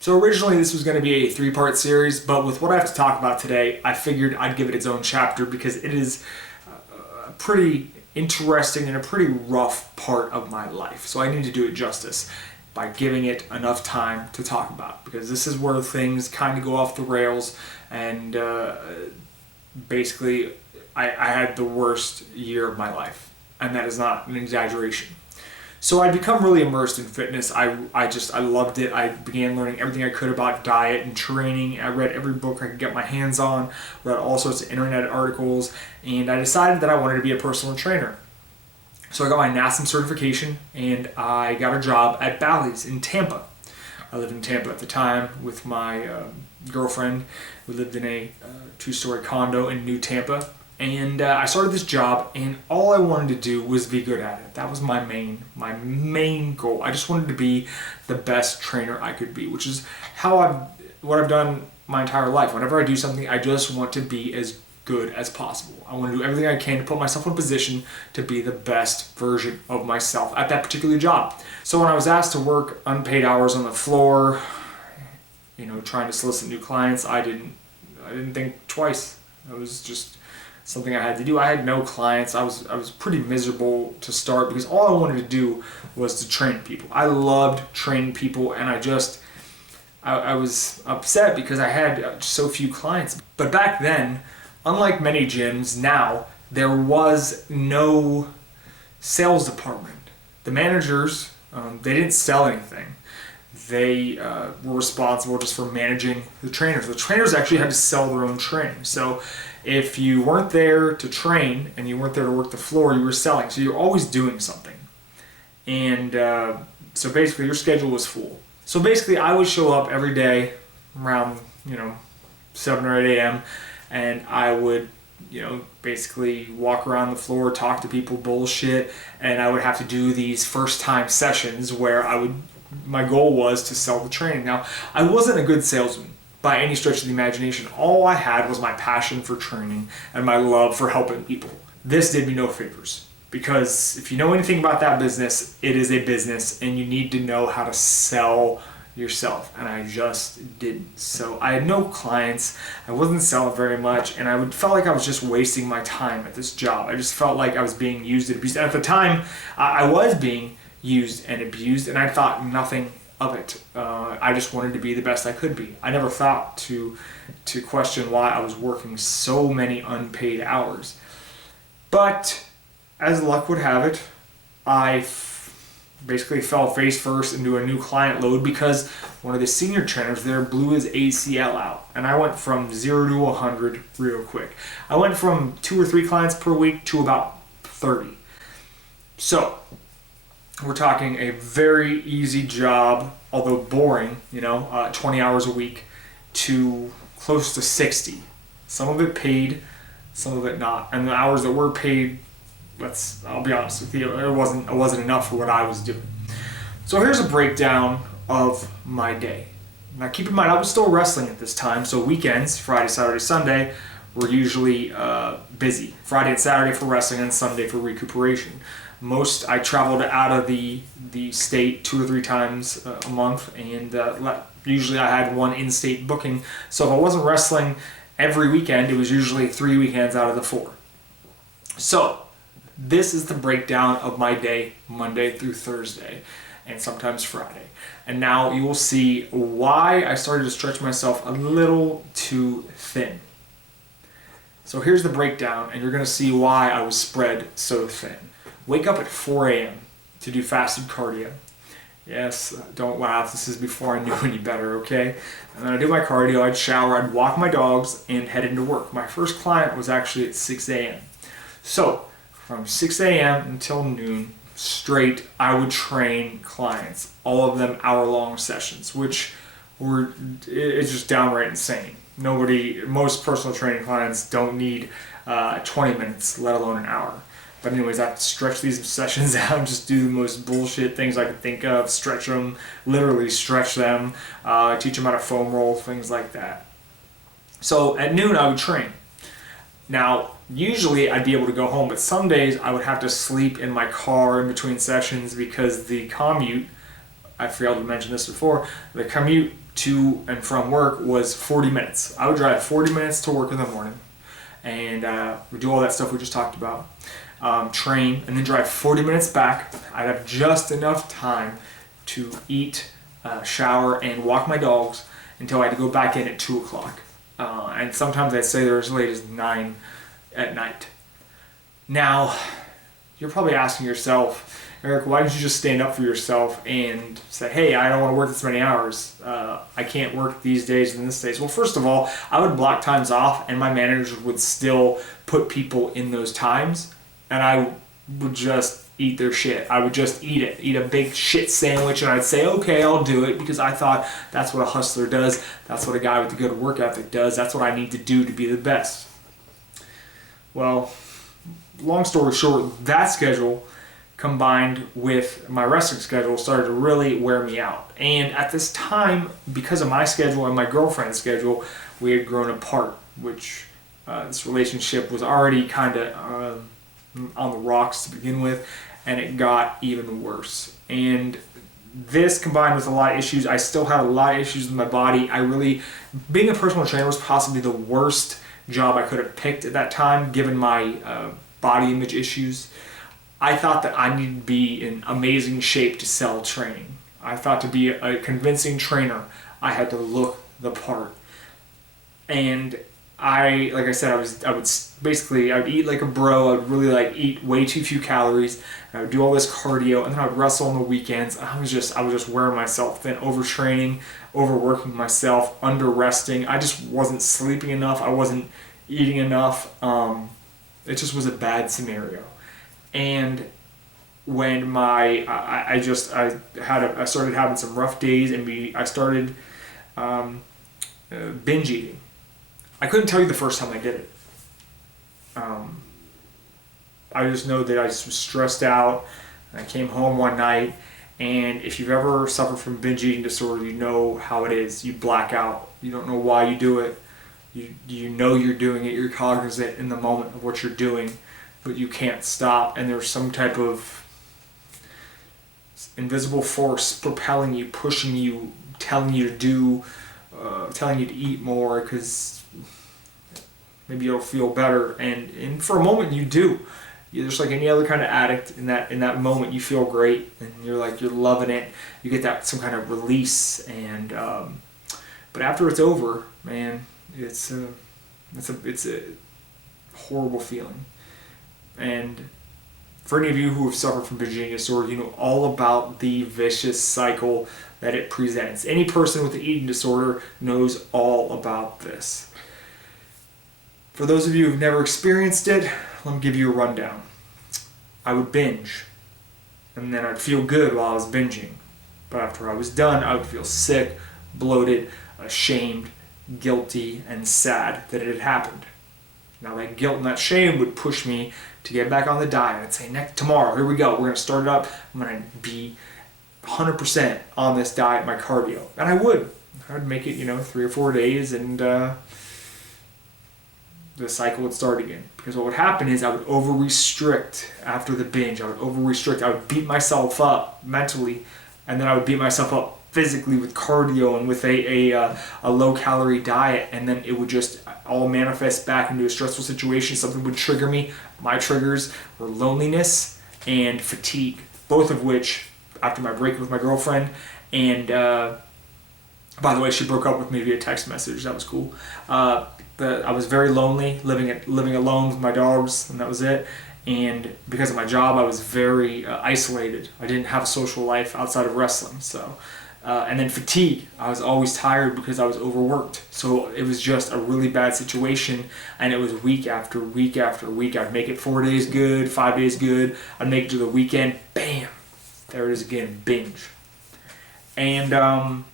So originally this was going to be a 3-part series, but with what I have to talk about today, I figured I'd give it its own chapter because it is a pretty interesting and a pretty rough part of my life. So I need to do it justice by giving it enough time to talk about, because this is where things kind of go off the rails, and basically I had the worst year of my life, and that is not an exaggeration. So I'd become really immersed in fitness. I loved it. I began learning everything I could about diet and training. I read every book I could get my hands on, read all sorts of internet articles, and I decided that I wanted to be a personal trainer. So I got my NASM certification, and I got a job at Bally's in Tampa. I lived in Tampa at the time with my girlfriend. We lived in a 2-story condo in New Tampa. And I started this job, and all I wanted to do was be good at it. That was my main goal. I just wanted to be the best trainer I could be, which is what I've done my entire life. Whenever I do something, I just want to be as good as possible. I want to do everything I can to put myself in a position to be the best version of myself at that particular job. So when I was asked to work unpaid hours on the floor, trying to solicit new clients, I didn't think twice. It was just something I had to do. I had no clients. I was pretty miserable to start because all I wanted to do was to train people. I loved training people, and I was upset because I had so few clients. But back then, unlike many gyms now, there was no sales department. The managers, they didn't sell anything. They were responsible just for managing the trainers. The trainers actually had to sell their own training. So if you weren't there to train and you weren't there to work the floor, you were selling. So you're always doing something. And so basically your schedule was full. So basically I would show up every day around 7 or 8 a.m. and I would basically walk around the floor, talk to people, bullshit, and I would have to do these first time sessions where my goal was to sell the training. Now, I wasn't a good salesman by any stretch of the imagination. All I had was my passion for training and my love for helping people. This did me no favors, because if you know anything about that business, it is a business and you need to know how to sell yourself, and I just didn't. So I had no clients, I wasn't selling very much, and I felt like I was just wasting my time at this job. I just felt like I was being used and abused, and at the time I was being used and abused, and I thought nothing of it. I just wanted to be the best I could be. I never thought to question why I was working so many unpaid hours. But as luck would have it, I basically fell face first into a new client load because one of the senior trainers there blew his ACL out, and I went from 0 to 100 real quick. I went from 2 or 3 clients per week to about 30. So we're talking a very easy job, although boring, 20 hours a week, to close to 60. Some of it paid, some of it not. And the hours that were paid, I'll be honest with you, it wasn't enough for what I was doing. So here's a breakdown of my day. Now keep in mind, I was still wrestling at this time, so weekends, Friday, Saturday, Sunday, were usually busy. Friday and Saturday for wrestling, and Sunday for recuperation. I traveled out of the state 2 or 3 times a month, and usually I had one in-state booking. So if I wasn't wrestling every weekend, it was usually 3 weekends out of the 4. So this is the breakdown of my day, Monday through Thursday, and sometimes Friday. And now you will see why I started to stretch myself a little too thin. So here's the breakdown, and you're going to see why I was spread so thin. Wake up at 4 a.m. to do fasted cardio. Yes, don't laugh. This is before I knew any better, okay? And then I'd do my cardio, I'd shower, I'd walk my dogs, and head into work. My first client was actually at 6 a.m. So from 6 a.m. until noon, straight, I would train clients. All of them hour-long sessions, which it's just downright insane. Most personal training clients don't need 20 minutes, let alone an hour. But anyways, I have to stretch these sessions out and just do the most bullshit things I could think of, stretch them, literally stretch them, teach them how to foam roll, things like that. So at noon I would train. Now, usually I'd be able to go home, but some days I would have to sleep in my car in between sessions because the commute, I failed to mention this before, the commute to and from work was 40 minutes. I would drive 40 minutes to work in the morning and we do all that stuff we just talked about, train, and then drive 40 minutes back. I'd have just enough time to eat, shower, and walk my dogs until I had to go back in at 2 o'clock. And sometimes I'd stay there as late as 9 at night. Now, you're probably asking yourself, Eric, why didn't you just stand up for yourself and say, hey, I don't want to work this many hours. I can't work these days and this days. Well, first of all, I would block times off and my managers would still put people in those times and I would just eat their shit. I would just eat a big shit sandwich, and I'd say, okay, I'll do it because I thought that's what a hustler does. That's what a guy with a good work ethic does. That's what I need to do to be the best. Well, long story short, that schedule combined with my wrestling schedule started to really wear me out. And at this time, because of my schedule and my girlfriend's schedule, we had grown apart, which this relationship was already kind of on the rocks to begin with, and it got even worse. And this combined with a lot of issues, I still had a lot of issues with my body. Being a personal trainer was possibly the worst job I could have picked at that time, given my body image issues. I thought that I needed to be in amazing shape to sell training. I thought to be a convincing trainer, I had to look the part. And like I said, I would eat like a bro. I would really eat way too few calories. I would do all this cardio, and then I would wrestle on the weekends. I was just wearing myself thin, overtraining, overworking myself, under resting. I just wasn't sleeping enough. I wasn't eating enough. It just was a bad scenario. And when I started having some rough days, and I started binge eating. I couldn't tell you the first time I did it. I just know that I just was stressed out. I came home one night, and if you've ever suffered from binge eating disorder, you know how it is. You black out. You don't know why you do it. You know you're doing it. You're cognizant in the moment of what you're doing, but you can't stop. And there's some type of invisible force propelling you, pushing you, telling you to eat more because maybe you'll feel better. And for a moment you do. You're just like any other kind of addict. In that moment you feel great and you're loving it. You get that some kind of release, and but after it's over, man, it's a horrible feeling. And for any of you who have suffered from binge eating disorder, you know all about the vicious cycle that it presents. Any person with an eating disorder knows all about this. For those of you who've never experienced it, let me give you a rundown. I would binge, and then I'd feel good while I was binging. But after I was done, I would feel sick, bloated, ashamed, guilty, and sad that it had happened. Now that guilt and that shame would push me to get back on the diet. I'd say, tomorrow, here we go. We're going to start it up. I'm going to be 100% on this diet, my cardio. And I would make it, 3 or 4 days, and the cycle would start again. Because what would happen is I would over-restrict after the binge. I would beat myself up mentally, and then I would beat myself up physically with cardio and with a low-calorie diet, and then it would just all manifest back into a stressful situation. Something would trigger me. My triggers were loneliness and fatigue, both of which, after my break with my girlfriend, and by the way, she broke up with me via text message. That was cool. I was very lonely, living alone with my dogs, and that was it. And because of my job, I was very isolated. I didn't have a social life outside of wrestling. So, and then fatigue. I was always tired because I was overworked. So it was just a really bad situation, and it was week after week after week. I'd make it 4 days good, 5 days good. I'd make it to the weekend, bam, there it is again, binge. And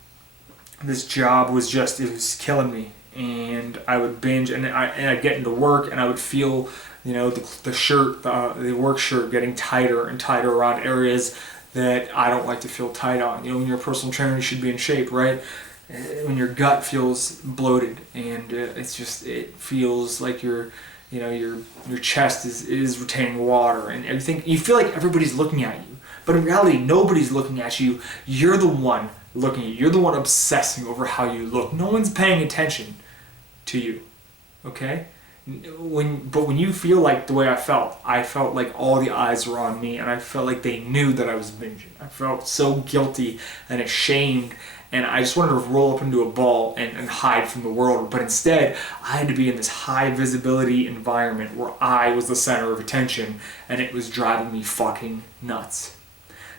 this job was it was killing me. And I would binge, and I'd get into work, and I would feel, the shirt, the work shirt, getting tighter and tighter around areas that I don't like to feel tight on. When you're a personal trainer, you should be in shape, right? When your gut feels bloated, and it feels like you're, your chest is retaining water and everything. You feel like everybody's looking at you, but in reality, nobody's looking at you. You're the one looking at you. You're the one obsessing over how you look. No one's paying attention to you. Okay? When you feel like the way I felt like all the eyes were on me, and I felt like they knew that I was binging. I felt so guilty and ashamed, and I just wanted to roll up into a ball and hide from the world. But instead, I had to be in this high visibility environment where I was the center of attention, and it was driving me fucking nuts.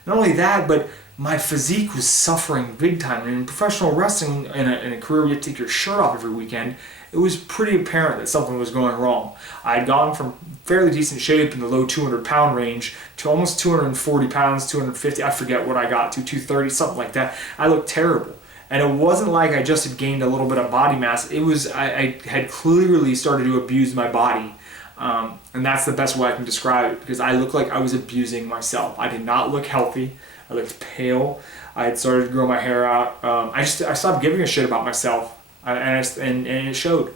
Not only that, but my physique was suffering big time. And in professional wrestling, in a career where you have to take your shirt off every weekend, it was pretty apparent that something was going wrong. I had gone from fairly decent shape in the low 200-pound range to almost 240 pounds, 250, I forget what I got to, 230, something like that. I looked terrible. And it wasn't like I just had gained a little bit of body mass. It was, I had clearly started to abuse my body. And that's the best way I can describe it, because I looked like I was abusing myself. I did not look healthy. I looked pale. I had started to grow my hair out. I stopped giving a shit about myself. And it showed.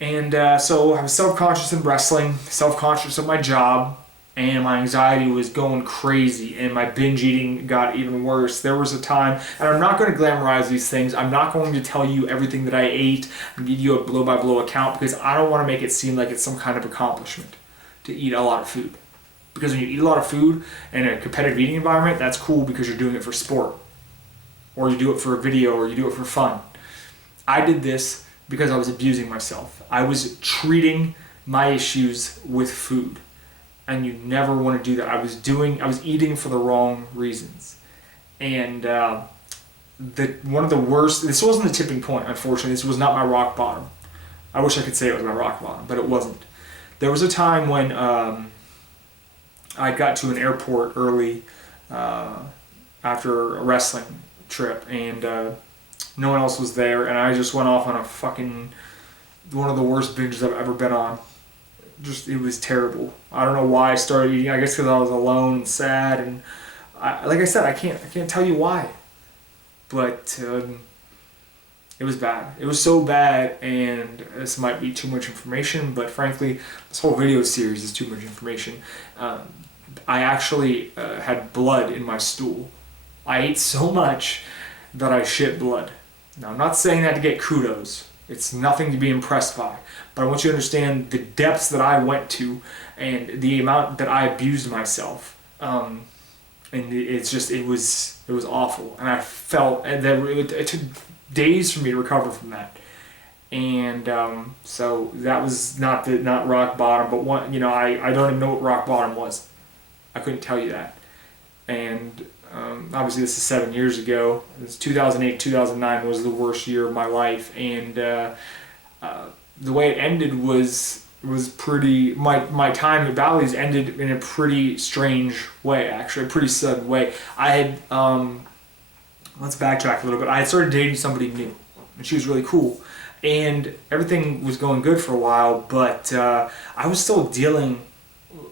And so I was self-conscious in wrestling, self-conscious of my job, and my anxiety was going crazy, and my binge eating got even worse. There was a time, and I'm not going to glamorize these things. I'm not going to tell you everything that I ate and give you a blow-by-blow account, because I don't want to make it seem like it's some kind of accomplishment to eat a lot of food. Because when you eat a lot of food in a competitive eating environment, that's cool because you're doing it for sport, or you do it for a video, or you do it for fun. I did this because I was abusing myself. I was treating my issues with food. And you never want to do that. I was eating for the wrong reasons. And one of the worst, this wasn't the tipping point, unfortunately. This was not my rock bottom. I wish I could say it was my rock bottom, but it wasn't. There was a time when I got to an airport early after a wrestling trip, and no one else was there, and I just went off on one of the worst binges I've ever been on. It was terrible. I don't know why I started eating. I guess because I was alone and sad, and like I said, I can't tell you why. But it was bad. It was so bad, and this might be too much information, but frankly, this whole video series is too much information. I actually had blood in my stool. I ate so much that I shit blood. Now, I'm not saying that to get kudos. It's nothing to be impressed by. But I want you to understand the depths that I went to and the amount that I abused myself. And it was awful. And I felt, and it took days for me to recover from that. And so that was not rock bottom, but I don't even know what rock bottom was. I couldn't tell you that. And obviously this is 7 years ago. It was 2008, 2009 was the worst year of my life, and the way it ended was pretty. My time at Bally's ended in a pretty strange way, actually, a pretty sudden way. I had let's backtrack a little bit. I had started dating somebody new, and she was really cool, and everything was going good for a while, but I was still dealing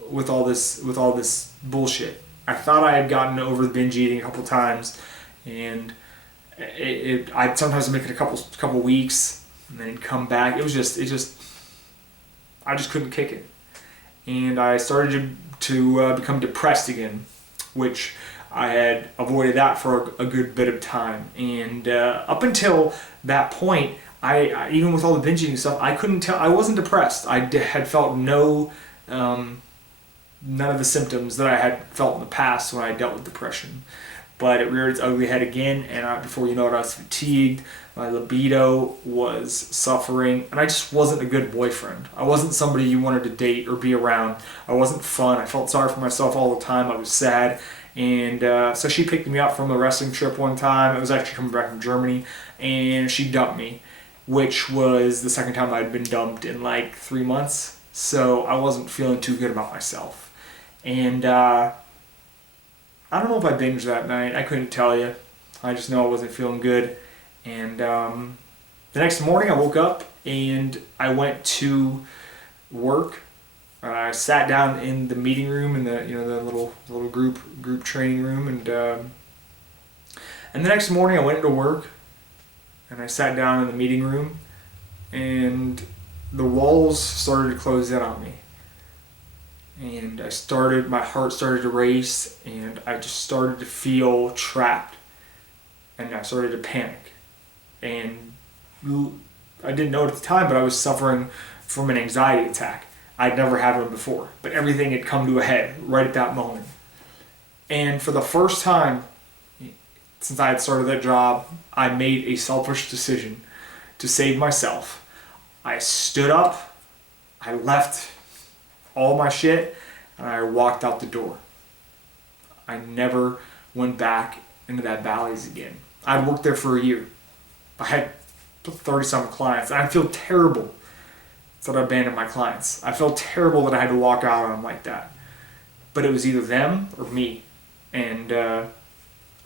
with all this bullshit. I thought I had gotten over the binge eating a couple times, and I'd sometimes make it a couple weeks, and then it'd come back. I just couldn't kick it, and I started to become depressed again, which I had avoided that for a good bit of time, and up until that point, I even with all the binge eating stuff, I couldn't tell. I wasn't depressed. I had felt none of the symptoms that I had felt in the past when I dealt with depression. But it reared its ugly head again, and before you know it, I was fatigued, my libido was suffering, and I just wasn't a good boyfriend. I wasn't somebody you wanted to date or be around. I wasn't fun. I felt sorry for myself all the time. I was sad. And so she picked me up from a wrestling trip one time. I was actually coming back from Germany, and she dumped me, which was the second time I'd been dumped in like 3 months. So I wasn't feeling too good about myself. And I don't know if I binged that night. I couldn't tell you. I just know I wasn't feeling good. And the next morning I woke up and I went to work. I sat down in the meeting room in the little group training room, and the next morning I went to work and I sat down in the meeting room, and the walls started to close in on me. And my heart started to race, and I just started to feel trapped. And I started to panic. And I didn't know it at the time, but I was suffering from an anxiety attack. I'd never had one before, but everything had come to a head right at that moment. And for the first time since I had started that job, I made a selfish decision to save myself. I stood up, I left all my shit, and I walked out the door. I never went back into that Bally's again. I'd worked there for a year. I had 30-some clients, and I feel terrible that I abandoned my clients. I felt terrible that I had to walk out on them like that. But it was either them or me, and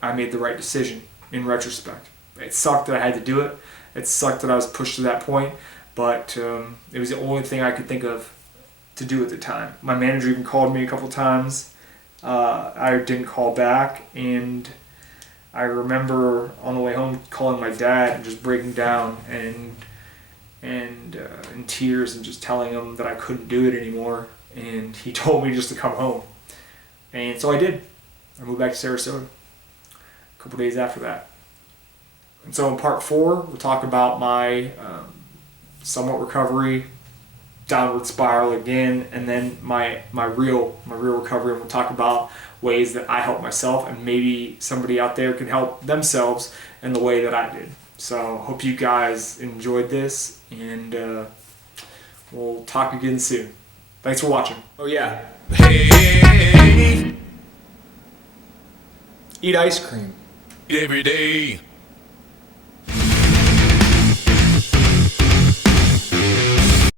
I made the right decision in retrospect. It sucked that I had to do it. It sucked that I was pushed to that point, but it was the only thing I could think of to do at the time. My manager even called me a couple times. I didn't call back, and I remember on the way home calling my dad and just breaking down and in tears and just telling him that I couldn't do it anymore. And he told me just to come home, and so I did. I moved back to Sarasota a couple days after that. And so in part 4, we'll talk about my somewhat recovery, downward spiral again, and then my real recovery. And we'll talk about ways that I help myself, and maybe somebody out there can help themselves in the way that I did. So hope you guys enjoyed this, and we'll talk again soon. Thanks for watching. Oh yeah. Hey. Eat ice cream. Every day.